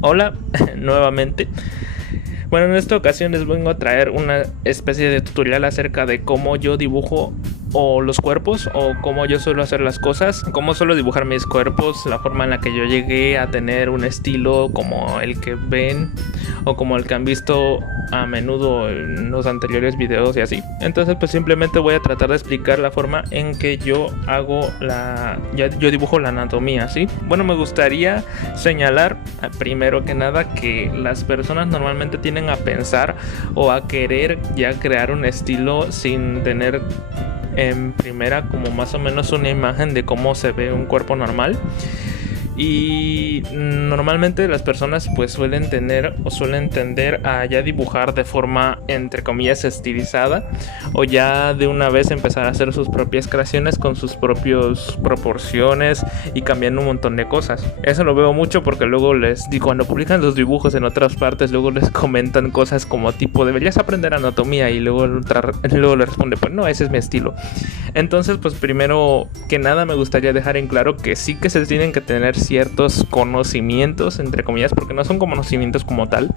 Hola, nuevamente. Bueno, en esta ocasión les vengo a traer una especie de tutorial acerca de cómo yo dibujo o los cuerpos o cómo yo suelo hacer las cosas, cómo suelo dibujar mis cuerpos, la forma en la que yo llegué a tener un estilo como el que ven o como el que han visto a menudo en los anteriores videos y así. Entonces pues simplemente voy a tratar de explicar la forma en que yo hago yo dibujo la anatomía, ¿sí? Bueno, me gustaría señalar primero que nada que las personas normalmente tienden a pensar o a querer ya crear un estilo sin tener en primera como más o menos una imagen de cómo se ve un cuerpo normal. Y normalmente las personas pues suelen tener o suelen tender a ya dibujar de forma entre comillas estilizada, o ya de una vez empezar a hacer sus propias creaciones con sus propias proporciones y cambiando un montón de cosas. Eso lo veo mucho porque luego cuando publican los dibujos en otras partes, luego les comentan cosas como tipo deberías aprender anatomía, y luego le responde pues no, ese es mi estilo. Entonces pues primero que nada me gustaría dejar en claro que sí que se tienen que tener ciertos conocimientos, entre comillas, porque no son conocimientos como tal,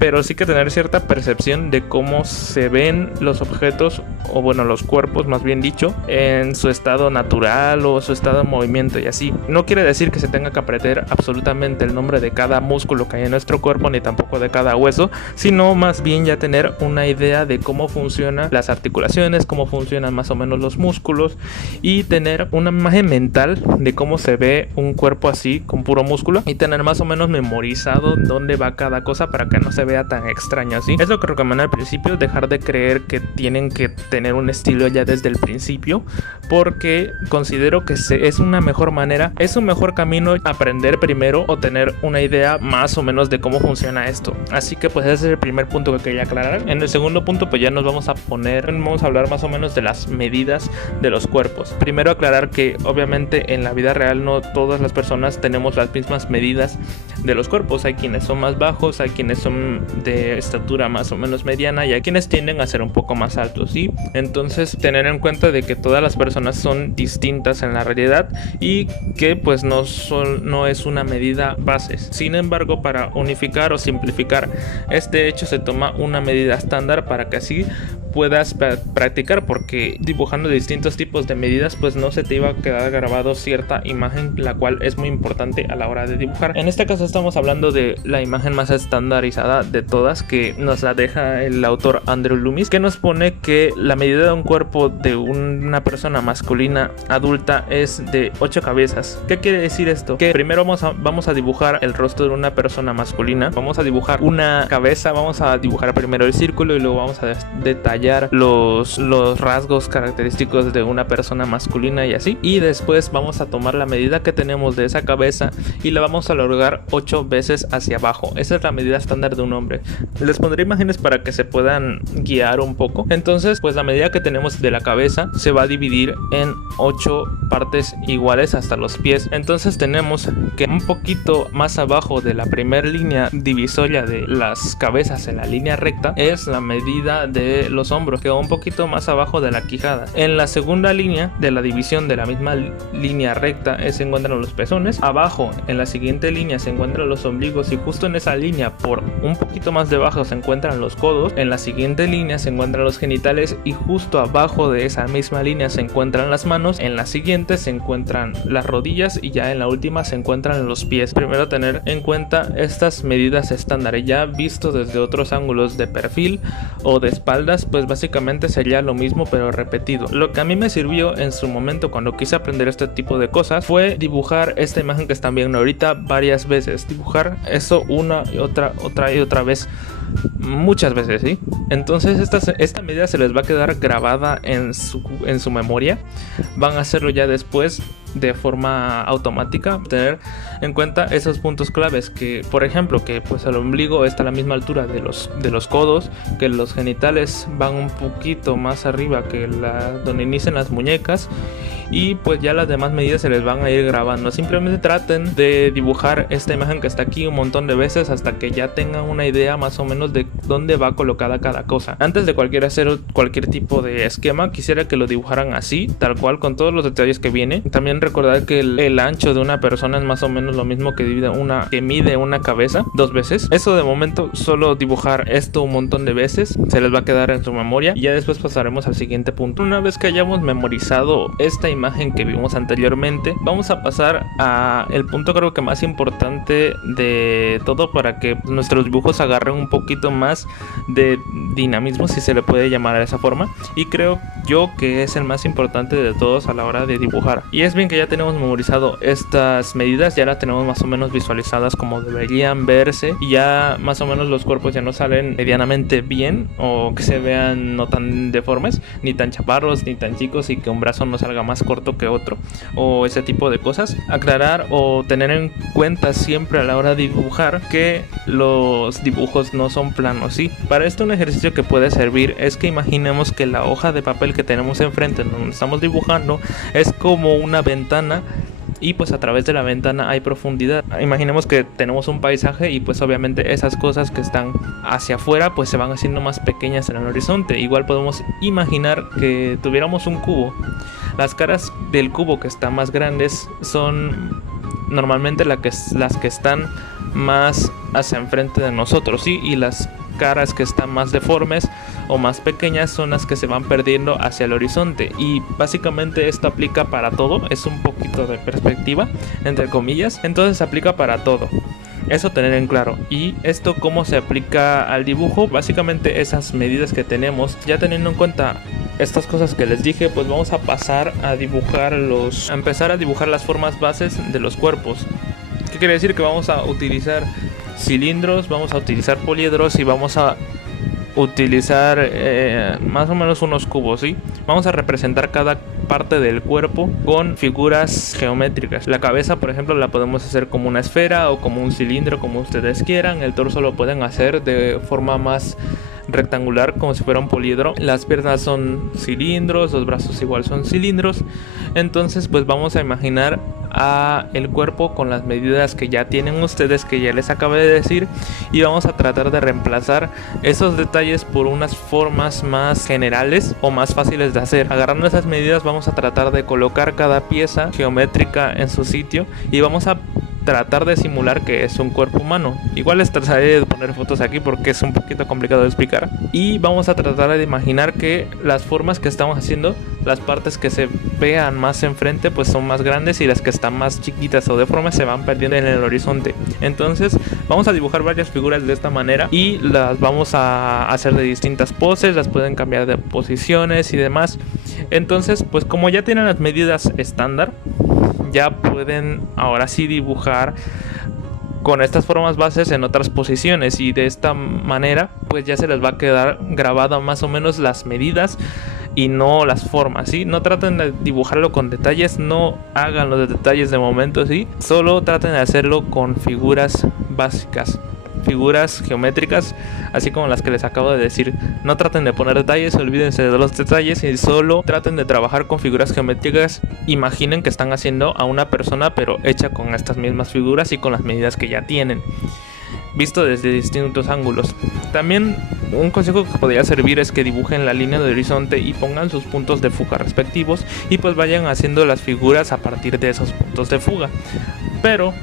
pero sí que tener cierta percepción de cómo se ven los objetos, o bueno, los cuerpos más bien dicho, en su estado natural o su estado de movimiento y así. No quiere decir que se tenga que aprender absolutamente el nombre de cada músculo que hay en nuestro cuerpo, ni tampoco de cada hueso, sino más bien ya tener una idea de cómo funcionan las articulaciones, cómo funcionan más o menos los músculos, y tener una imagen mental de cómo se ve un cuerpo así con puro músculo, y tener más o menos memorizado dónde va cada cosa para que no se vea tan extraño así. Es lo que recomiendo al principio, dejar de creer que tienen que tener un estilo ya desde el principio, porque considero que es una mejor manera, es un mejor camino aprender primero o tener una idea más o menos de cómo funciona esto. Así que pues ese es el primer punto que quería aclarar. En el segundo punto pues ya nos vamos a hablar más o menos de las medidas de los cuerpos. Primero aclarar que obviamente en la vida real no todas las personas tenemos las mismas medidas de los cuerpos. Hay quienes son más bajos, hay quienes son de estatura más o menos mediana, y hay quienes tienden a ser un poco más altos, ¿sí? Entonces tener en cuenta de que todas las personas son distintas en la realidad y que pues no es una medida base. Sin embargo, para unificar o simplificar este hecho se toma una medida estándar para que así puedas practicar, porque dibujando distintos tipos de medidas pues no se te iba a quedar grabado cierta imagen, la cual es muy importante a la hora de dibujar. En este caso estamos hablando de la imagen más estandarizada de todas, que nos la deja el autor Andrew Loomis, que nos pone que la medida de un cuerpo de una persona masculina adulta es de 8 cabezas. ¿Qué quiere decir esto? Que primero vamos a dibujar el rostro de una persona masculina, vamos a dibujar una cabeza, vamos a dibujar primero el círculo y luego vamos a detallar los rasgos característicos de una persona masculina y así, y después vamos a tomar la medida que tenemos de esa cabeza y la vamos a alargar 8 veces hacia abajo. Esa es la medida estándar de un hombre. Les pondré imágenes para que se puedan guiar un poco. Entonces pues la medida que tenemos de la cabeza se va a dividir en 8 partes iguales hasta los pies. Entonces tenemos que un poquito más abajo de la primera línea divisoria de las cabezas en la línea recta es la medida de los hombros, que va un poquito más abajo de la quijada. En la segunda línea de la división de la misma línea recta se encuentran los pezones. Abajo en la siguiente línea se encuentran los ombligos, y justo en esa línea por un poquito más debajo se encuentran los codos. En la siguiente línea se encuentran los genitales, y justo abajo de esa misma línea se encuentran las manos. En la siguiente se encuentran las rodillas, y ya en la última se encuentran los pies. Primero tener en cuenta estas medidas estándares, ya visto desde otros ángulos de perfil o de espaldas, pues básicamente sería lo mismo pero repetido. Lo que a mí me sirvió en su momento cuando quise aprender este tipo de cosas fue dibujar esta imagen que están viendo ahorita varias veces, dibujar eso una y otra vez, muchas veces, ¿sí? Entonces esta medida se les va a quedar grabada en su memoria. Van a hacerlo ya después de forma automática, tener en cuenta esos puntos claves, que por ejemplo que pues el ombligo está a la misma altura de los codos, que los genitales van un poquito más arriba que donde inician las muñecas, y pues ya las demás medidas se les van a ir grabando. Simplemente traten de dibujar esta imagen que está aquí un montón de veces hasta que ya tengan una idea más o menos de dónde va colocada cada cosa. Antes de hacer cualquier tipo de esquema, quisiera que lo dibujaran así, tal cual, con todos los detalles que viene. También recordar que el ancho de una persona es más o menos lo mismo que mide una cabeza 2 veces. Eso de momento, solo dibujar esto un montón de veces se les va a quedar en su memoria y ya después pasaremos al siguiente punto. Una vez que hayamos memorizado esta imagen que vimos anteriormente, vamos a pasar a el punto creo que más importante de todo para que nuestros dibujos agarren un poquito más de dinamismo, si se le puede llamar de esa forma, y creo yo que es el más importante de todos a la hora de dibujar. Y es bien que ya tenemos memorizado estas medidas, ya las tenemos más o menos visualizadas como deberían verse, y ya más o menos los cuerpos ya no salen medianamente bien, o que se vean no tan deformes, ni tan chaparros, ni tan chicos, y que un brazo no salga más corto que otro, o ese tipo de cosas. Aclarar o tener en cuenta siempre a la hora de dibujar que los dibujos no son planos, ¿sí? Para esto un ejercicio que puede servir es que imaginemos que la hoja de papel que tenemos enfrente donde estamos dibujando es como una ventana, y pues a través de la ventana hay profundidad. Imaginemos que tenemos un paisaje y pues obviamente esas cosas que están hacia afuera pues se van haciendo más pequeñas en el horizonte. Igual podemos imaginar que tuviéramos un cubo. Las caras del cubo que están más grandes son normalmente las que están más hacia enfrente de nosotros, ¿sí? Y las caras que están más deformes o más pequeñas son las que se van perdiendo hacia el horizonte. Y básicamente esto aplica para todo, es un poquito de perspectiva entre comillas, entonces aplica para todo. Eso tener en claro. Y esto cómo se aplica al dibujo, básicamente esas medidas que tenemos, ya teniendo en cuenta estas cosas que les dije, pues vamos a pasar a empezar a dibujar las formas bases de los cuerpos. ¿Qué quiere decir? Que vamos a utilizar cilindros, vamos a utilizar poliedros y vamos a utilizar más o menos unos cubos, ¿sí? Vamos a representar cada parte del cuerpo con figuras geométricas. La cabeza, por ejemplo, la podemos hacer como una esfera o como un cilindro, como ustedes quieran. El torso lo pueden hacer de forma más rectangular, como si fuera un poliedro. Las piernas son cilindros, los brazos igual son cilindros. Entonces pues vamos a imaginar el cuerpo con las medidas que ya tienen ustedes, que ya les acabé de decir, y vamos a tratar de reemplazar esos detalles por unas formas más generales o más fáciles de hacer. Agarrando esas medidas vamos a tratar de colocar cada pieza geométrica en su sitio y vamos a tratar de simular que es un cuerpo humano. Igual les trataré de poner fotos aquí porque es un poquito complicado de explicar. Y vamos a tratar de imaginar que las formas que estamos haciendo, las partes que se vean más enfrente pues son más grandes y las que están más chiquitas o deformes se van perdiendo en el horizonte. Entonces vamos a dibujar varias figuras de esta manera y las vamos a hacer de distintas poses, las pueden cambiar de posiciones y demás. Entonces pues como ya tienen las medidas estándar, ya pueden ahora sí dibujar con estas formas bases en otras posiciones, y de esta manera pues ya se les va a quedar grabada más o menos las medidas y no las formas, ¿sí? No traten de dibujarlo con detalles, no hagan los detalles de momento, ¿sí? Solo traten de hacerlo con figuras básicas, figuras geométricas, así como las que les acabo de decir. No traten de poner detalles, olvídense de los detalles y solo traten de trabajar con figuras geométricas. Imaginen que están haciendo a una persona pero hecha con estas mismas figuras y con las medidas que ya tienen, visto desde distintos ángulos. También un consejo que podría servir es que dibujen la línea de horizonte y pongan sus puntos de fuga respectivos y pues vayan haciendo las figuras a partir de esos puntos de fuga. Pero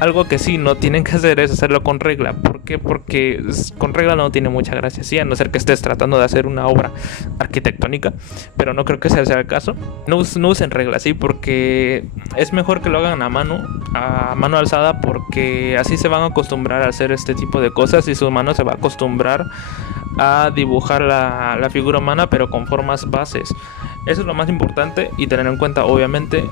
algo que sí no tienen que hacer es hacerlo con regla. ¿Por qué? Porque con regla no tiene mucha gracia, sí, a no ser que estés tratando de hacer una obra arquitectónica, pero no creo que ese sea el caso. No usen reglas, sí, porque es mejor que lo hagan a mano alzada, porque así se van a acostumbrar a hacer este tipo de cosas y su mano se va a acostumbrar a dibujar la figura humana pero con formas bases. Eso es lo más importante, y tener en cuenta obviamente,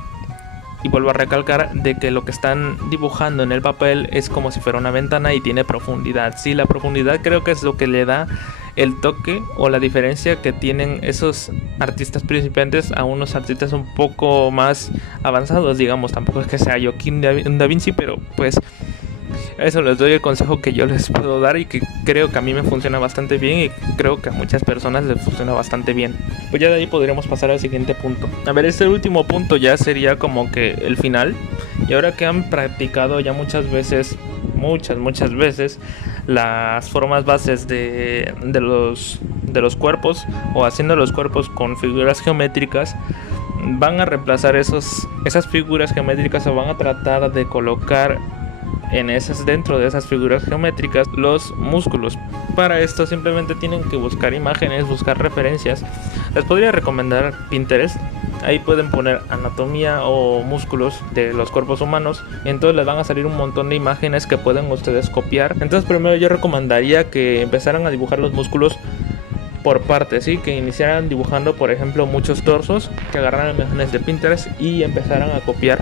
y vuelvo a recalcar, de que lo que están dibujando en el papel es como si fuera una ventana y tiene profundidad. Sí, la profundidad creo que es lo que le da el toque o la diferencia que tienen esos artistas principiantes a unos artistas un poco más avanzados, digamos. Tampoco es que sea Joaquín da Vinci, pero pues Eso les doy el consejo que yo les puedo dar y que creo que a mí me funciona bastante bien y creo que a muchas personas les funciona bastante bien. Pues ya de ahí podríamos pasar al siguiente punto. A ver, este último punto ya sería como que el final. Y ahora que han practicado ya muchas veces las formas bases de los cuerpos, o haciendo los cuerpos con figuras geométricas, van a reemplazar esas figuras geométricas, o van a tratar de colocar dentro de esas figuras geométricas los músculos. Para esto simplemente tienen que buscar imágenes, buscar referencias. Les podría recomendar Pinterest. Ahí pueden poner anatomía o músculos de los cuerpos humanos, y entonces les van a salir un montón de imágenes que pueden ustedes copiar. Entonces primero yo recomendaría que empezaran a dibujar los músculos por partes, ¿sí? Que iniciaran dibujando, por ejemplo, muchos torsos, que agarraran imágenes de Pinterest y empezaran a copiar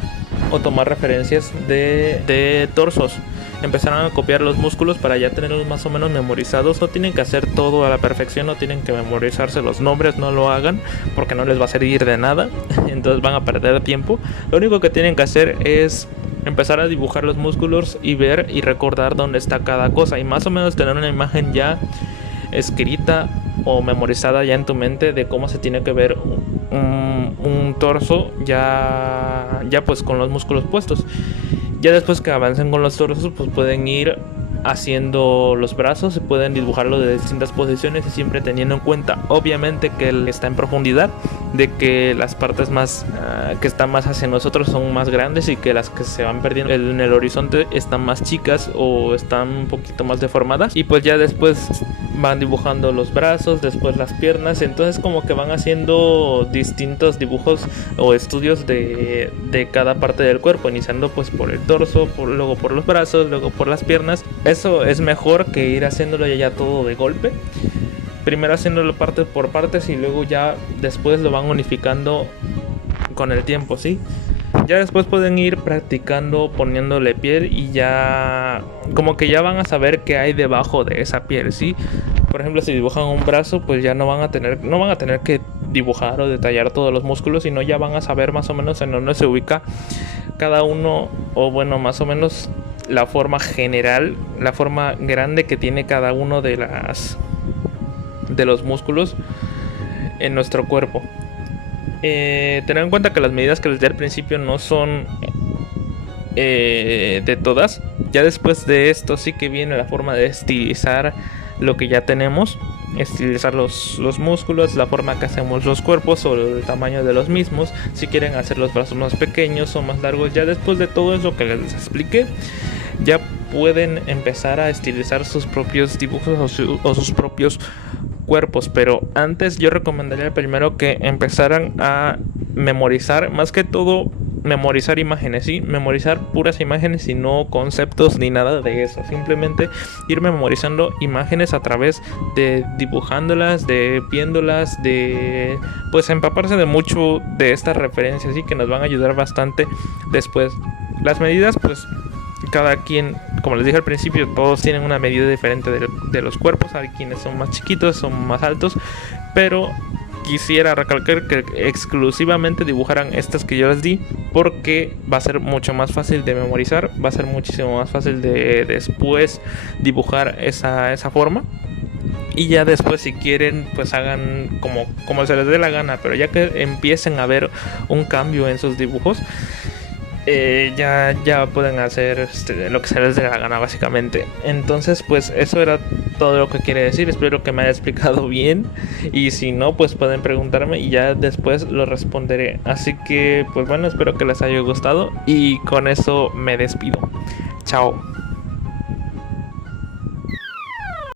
o tomar referencias de torsos. Empezaran a copiar los músculos para ya tenerlos más o menos memorizados. No tienen que hacer todo a la perfección, no tienen que memorizarse los nombres, no lo hagan porque no les va a servir de nada. Entonces van a perder tiempo. Lo único que tienen que hacer es empezar a dibujar los músculos y ver y recordar dónde está cada cosa, y más o menos tener una imagen ya escrita o memorizada ya en tu mente de cómo se tiene que ver un torso ya pues con los músculos puestos. Ya después que avancen con los torsos, pues pueden ir haciendo los brazos, se pueden dibujarlo de distintas posiciones, y siempre teniendo en cuenta obviamente que él está en profundidad, de que las partes más que están más hacia nosotros son más grandes, y que las que se van perdiendo en el horizonte están más chicas o están un poquito más deformadas. Y pues ya después van dibujando los brazos, después las piernas. Entonces como que van haciendo distintos dibujos o estudios de cada parte del cuerpo, iniciando pues por el torso, luego por los brazos, luego por las piernas. Eso es mejor que ir haciéndolo ya todo de golpe. Primero haciéndolo parte por partes y luego ya después lo van unificando con el tiempo, ¿sí? Ya después pueden ir practicando poniéndole piel, y ya como que ya van a saber qué hay debajo de esa piel, ¿sí? Por ejemplo, si dibujan un brazo, pues ya no van a tener que dibujar o detallar todos los músculos, sino ya van a saber más o menos en dónde se ubica cada uno, o bueno, más o menos la forma general, la forma grande que tiene cada uno de los músculos en nuestro cuerpo. Tener en cuenta que las medidas que les di al principio no son de todas. Ya después de esto sí que viene la forma de estilizar lo que ya tenemos, estilizar los músculos, la forma que hacemos los cuerpos o el tamaño de los mismos, si quieren hacer los brazos más pequeños o más largos. Ya después de todo eso que les expliqué, ya pueden empezar a estilizar sus propios dibujos o sus propios cuerpos. Pero antes yo recomendaría primero que empezaran a memorizar, más que todo memorizar imágenes, ¿sí? Memorizar puras imágenes y no conceptos ni nada de eso. Simplemente ir memorizando imágenes a través de dibujándolas, de viéndolas, de pues empaparse de mucho de estas referencias, ¿sí? Que nos van a ayudar bastante después. Las medidas, pues cada quien, como les dije al principio, todos tienen una medida diferente de los cuerpos. Hay quienes son más chiquitos, son más altos, pero quisiera recalcar que exclusivamente dibujaran estas que yo les di, porque va a ser mucho más fácil de memorizar, va a ser muchísimo más fácil de después dibujar esa forma. Y ya después, si quieren, pues hagan como se les dé la gana, pero ya que empiecen a ver un cambio en sus dibujos, ya pueden hacer lo que se les dé la gana, básicamente. Entonces, pues eso era todo lo que quiere decir. Espero que me haya explicado bien, y si no, pues pueden preguntarme y ya después lo responderé. Así que, pues bueno, espero que les haya gustado, y con eso me despido. Chao.